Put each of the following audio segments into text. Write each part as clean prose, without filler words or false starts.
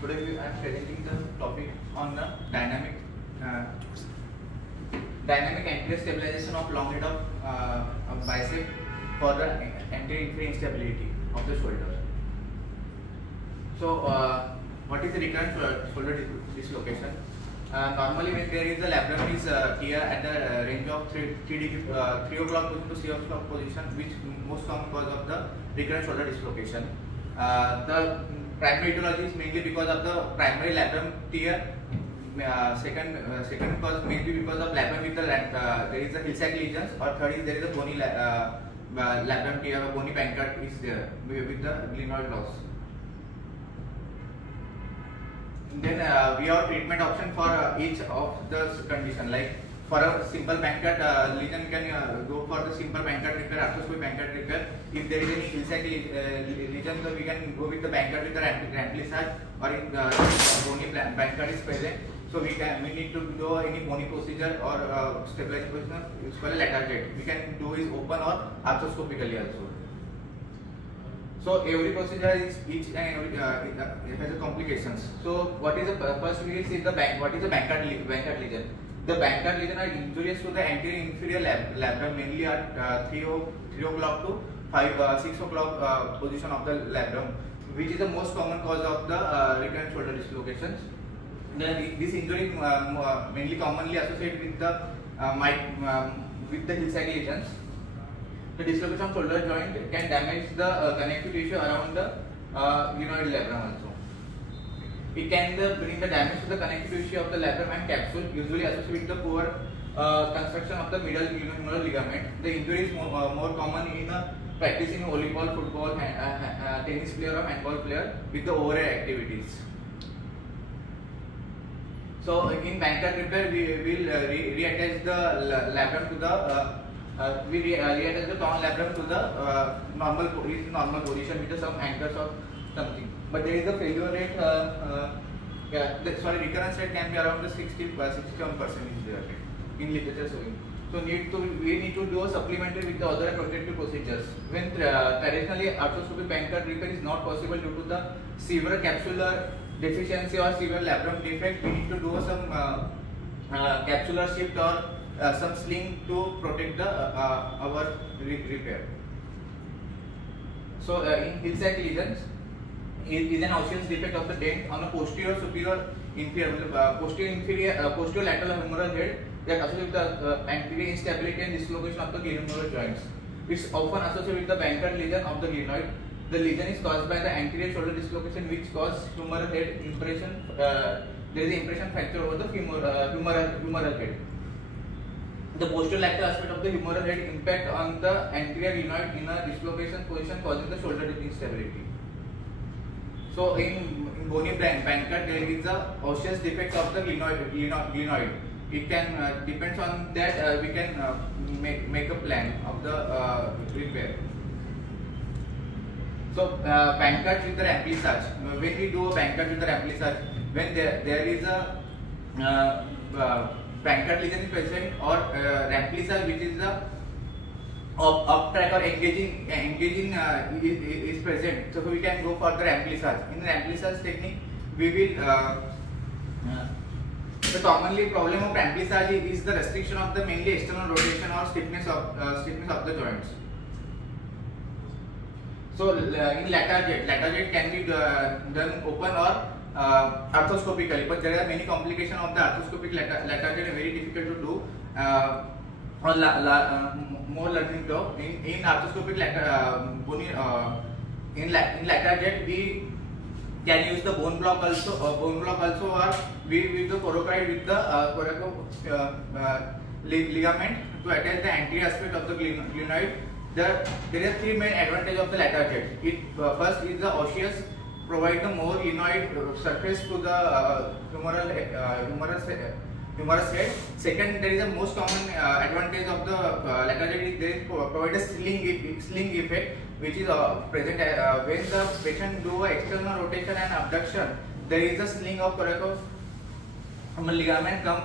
Today I am presenting the topic on the dynamic anterior stabilization of long head of bicep for the anterior inferior instability of the shoulder. So, what is the recurrent shoulder dislocation? Normally, when there is a labrum is here at the range of 3 o'clock position to 6 o'clock position, which most common cause of the recurrent shoulder dislocation. The primary etiology is mainly because of the primary labrum tear. Second cause may be because of labrum with there is a Hill-Sachs lesions, or third is there is a bony labrum tear or bony pancreas is there with the glenoid loss. Then we have treatment option for each of the condition. Like for a simple pancreas lesion, we can go for the simple pancreas repair, arthroscopic pancreas repair. If there is any Hill-Sachs lesion, so we can go with the pancreas with the remplissage, or if bony pancreas is present, so we need to do any bony procedure or stabilization procedure. It's called a lateral jet. We can do is open or arthroscopically also. So every procedure is each and every has a complications. So what is the first we will see what is the pancreas lesion. The pancreas lesion are injurious to the anterior inferior labrum, mainly at 3 o'clock to 6 o'clock position of the labrum, which is the most common cause of the recurrent shoulder dislocations. Then this injury mainly commonly associated with the Hill-Sachs lesions. The dislocation of shoulder joint can damage the connective tissue around the glenoid labrum also. It can bring the damage to the connective tissue of the labrum and capsule, usually associated with the poor construction of the middle glenohumeral ligament. The injury is more common in practicing volleyball, football, tennis player or handball player with the overhead activities. So in pancreas repair, we will reattach the labrum to the reattach the torn labrum to the normal position with some anchors or something. But there is a failure rate. Recurrence rate can be around the 67% is there in literature showing. So we need to do a supplementary with the other protective procedures. When traditionally arthroscopic pancreas repair is not possible due to the severe capsular deficiency or severe labrum defect, we need to do some capsular shift or some sling to protect our repair. So in Hill-Sachs lesions, it is an osseous defect of the dent on the posterior superior inferior posterior lateral humeral head that associated with the anterior instability and dislocation of the glenohumeral joints. It's often associated with the pancreas lesion of the glenoid. The lesion is caused by the anterior shoulder dislocation, which causes humeral head impression. There is an impression fracture over the humeral head. The posterior lateral aspect of the humeral head impact on the anterior glenoid in a dislocation position, causing the shoulder instability. So in bony pancreas, there is a osseous defect of the glenoid. It can depends on that we can make a plan of the repair. So pancreas with the remplissage. When we do a pancreas with the remplissage, when there is a pancreas lesion is present or remplissage, which is the up track or engaging is present, so we can go for the remplissage. In the remplissage technique, we will the commonly problem of remplissage is the restriction of the mainly external rotation or stiffness of the joints. So in lateral jet can be done open or arthroscopically, but there are many complications of the arthroscopic lateral jet, very difficult to do. More learning though. In arthroscopic in lateral jet, we can use the bone block also, or we with the coracoid with the ligament to attach the anterior aspect of the glenoid. There are three main advantages of the lateral jet. First is the osseous, provide the more glenoid surface to the humerus head. Second, there is a most common advantage of the lateral jet is there provide a sling effect, which is present when the patient do external rotation and abduction. There is a sling of coracoid ligament come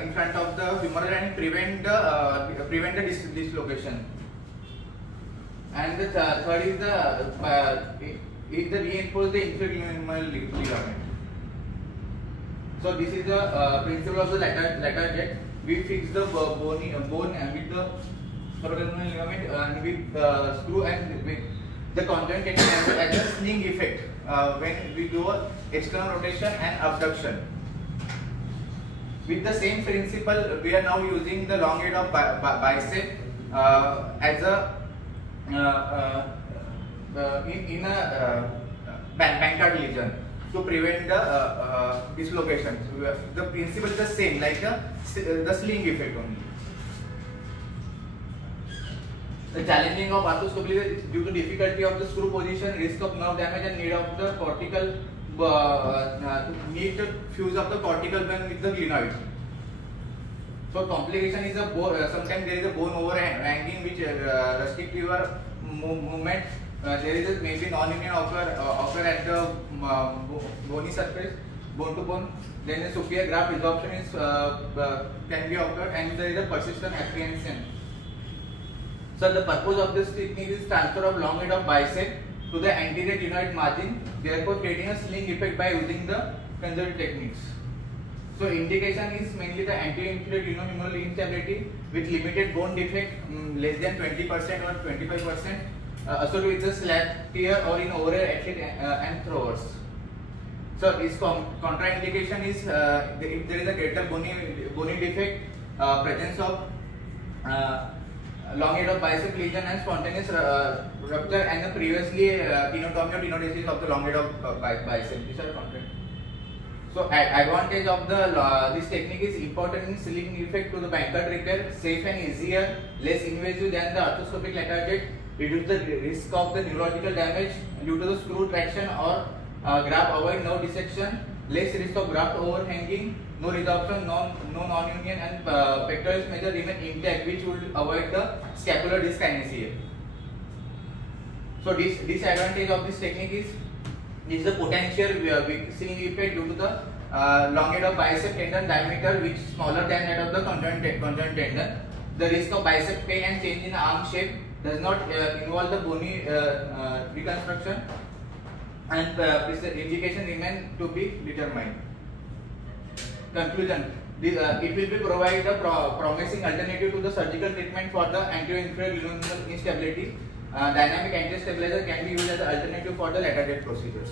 in front of the humeral and prevent the dislocation. And the third is the reinforce the inferior ligament. So this is the principle of the lateral jet. We fix the bone with the thoracoabdominal ligament and with screw and with the conjoint tendon as a sling effect when we do a external rotation and abduction. With the same principle, we are now using the long head of bicep as a in a Bankart lesion to prevent the dislocation. So the principle is the same, like the sling effect only. The challenging of arthroscopy is due to difficulty of the screw position, risk of nerve damage, and need of the cortical need to fuse up the cortical bone with the glenoid. So complication is a sometimes there is a bone overhanging which restrict your movement. There is a maybe non-union occur at the bony surface, bone to bone. Then the superior graft resorption is can be occurred, and there is a persistent apprehension. So the purpose of this technique is transfer of long head of bicep to the anterior glenoid margin, therefore creating a sling effect by using the conservative techniques. So indication is mainly the anterior-inferior glenohumeral instability with limited bone defect, less than 20% or 25%, associated with the slap tear or in overhead athlete and throwers. So its contraindication is if there is a greater bony defect, presence of long head of bicep lesion and spontaneous rupture, and the previously tenotomy or tenodesis of the long head of bicep. These are contraindications. So advantage of this technique is important in sling effect to the Bankart repair, safe and easier, less invasive than the arthroscopic lateral jet, reduce the risk of the neurological damage due to the screw traction or graft avoid nerve dissection, less risk of graft overhanging, no resorption, no non-union, and pectoralis major remain intact, which will avoid the scapular dyskinesia. So disadvantage of this technique is the potential sling effect due to the long head of bicep tendon diameter which is smaller than that of the conjoint tendon. The risk of bicep pain and change in arm shape does not involve the bony reconstruction, and indication remain to be determined. Conclusion: it will be provide a promising alternative to the surgical treatment for the anterior-inferior glenohumeral instability. Dynamic anti-stabilizer can be used as an alternative for the lateral jet procedures.